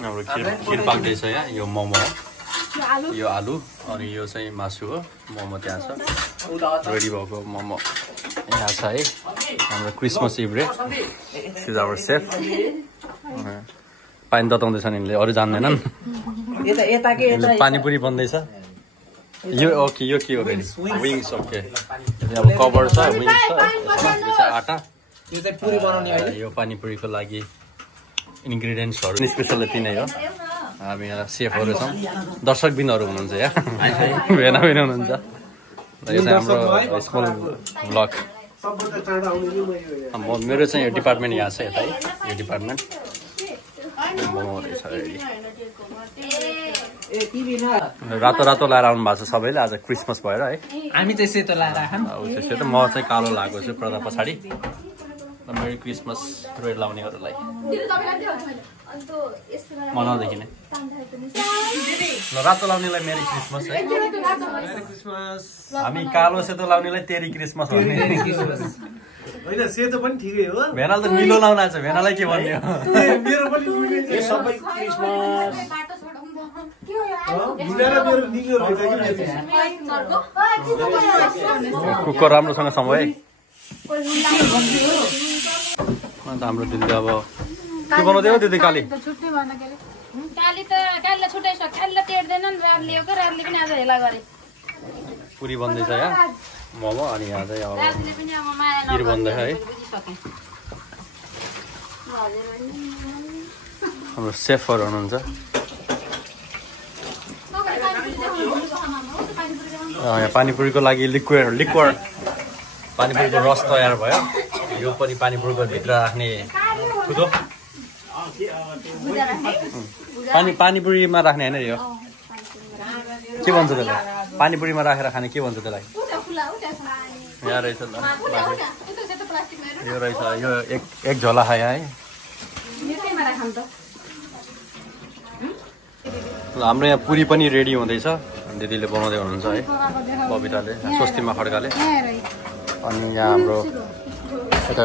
हाम्रो खिर पाक्दैछ यहाँ। यो मोमो हो, यो आलु अनि यो चाहिँ मासु हो। मोमो त्यहाँ छ, रेडी भएको मोमो यहाँ छ है। हाम्रो क्रिसमस इभ रे इज आवर सेफ। पानी तताउँदैछन् यिनले, अरू जान्दैनन्। पानीपुरी बन्दैछ। यो ओके, यो के हो फेरि? विङ्स। ओके, अब कभर छ, विङ्स छ, यो चाहिँ आटा। यो चाहिँ पुरी बनाउने अहिले। यो पानीपुरीको लागि इन्ग्रिडियन्ट्सहरू स्पेसल यति नै हो। हामी यहाँ सेफहरू छौँ, दर्शकबिनहरू हुनुहुन्छ यहाँ, भेना हुनुहुन्छ। यो चाहिँ हाम्रो स्मल ब्लग। मेरो चाहिँ यो डिपार्टमेन्ट यहाँ छ यता है, यो डिपार्टमेन्ट रातो रातो लाएर आउनु भएको छ सबैले। आज क्रिसमस भएर है, हामी चाहिँ सेतो लाएर सेतो, म चाहिँ कालो लगाएको छु पर्दा पछाडि। मेरी क्रिसमस रेड लाउनेहरूलाई मनाउँदैखि नै ल, रातो लाउनेलाई मेरी क्रिसमस है। Merry Christmas. हामी कालो सेतो लाउनेलाई तेरी क्रिसमस भन्ने। होइन, सेतो पनि ठिकै हो। भेनाले त निलो लाउन आएको छ, भेनालाई के भन्ने हो? मेरो पनि सबै क्रिसमस कुकर राम्रोसँग समय। अन्त हाम्रो दिदीले अब के बनाउँदै हो दिदी? काली काली त कालीलाई छुट्टै छ, कालीलाई टेर्दैनन्। रातले पनि आज हेला गरे। पुरी बन्दैछ यहाँ, मोमो, अनि यहाँ चाहिँ अब रातले पनि अब माया खिर बन्दैछ है। हाम्रो सेफहरू हुनुहुन्छ। यहाँ पानीपुरीको लागि लिक्विड पानीपुरीको रस तयार भयो। यो पनि पानीपुरीको भित्र राख्ने खुदो पानीपुरीमा राख्ने होइन यो के भन्छ त्यसलाई? पानीपुरीमा राखेर खाने के भन्छ त्यसलाई? यहाँ रहेछ ल, यो रहेछ। यो एक झोला खायो है। हाम्रो यहाँ पुरी पनि रेडी हुँदैछ, दिदीले बनाउँदै हुनुहुन्छ है, बबिताले, स्वस्तिमा खड्काले। अनि यहाँ हाम्रो यता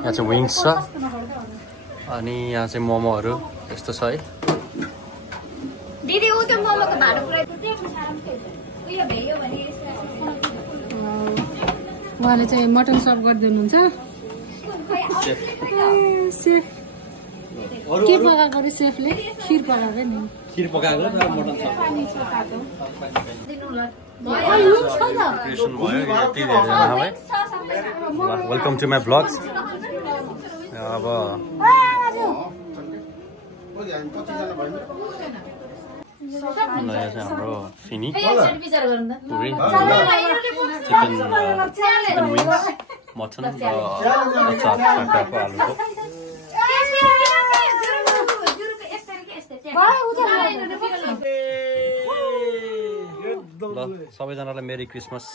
यहाँ चाहिँ विङ्स छ, अनि यहाँ चाहिँ मोमोहरू यस्तो छ है। दिदी उ त्यो मोमोको भाडा पुराइ उहाँले चाहिँ मटन सर्भ गरिदिनुहुन्छ। सेफ के पकाएको रे सेफले? खिर पकाएको नि। खिर पकाएको तर mutton serve welcome to my blogs. अब नयाँ चाहिँ हाम्रो फिनी पुरी, चिकन विङ्स, मटन, अचार काँक्राको आलुको। ल सबैजनालाई मेरी क्रिसमस।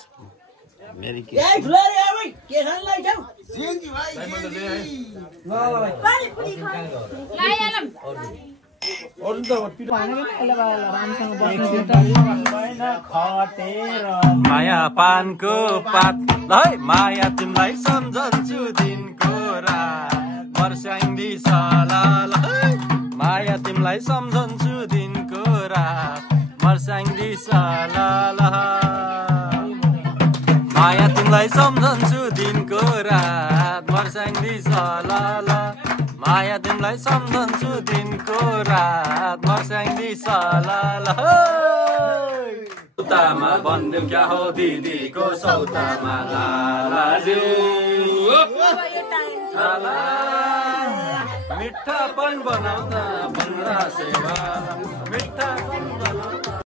मेरी माया पानको पात है, माया तिमीलाई सम्झन्छु दिनको रात, वर्षाङ्गी सलाल है, माया तिमीलाई सम्झन्छु दिनको रात, वर्षाङ्गी सलाल, माया तिमीलाई सम्झन्छु दिनको रात, वर्षाङ्गी सलाल, माया तिमीलाई सम्झन्छु दिनको रात, वर्षाङ्गी सलाल। सौतामा बन्देऊ क्या हो दिदीको सौतामा लालाजी, मिठा पन बनाउँदा बन्दा सेवा, मिठा पन बनाउँदा